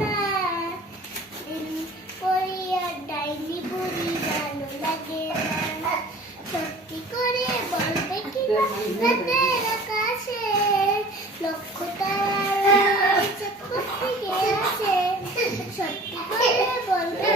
না পরিয়া ডাইনি বুড়ি ভালো লাগে না সত্যি করে বলবে কি রাতের আকাশে লক্ষ তারা রয়েছে কোত্থেকে আসে সত্যি করে বলবে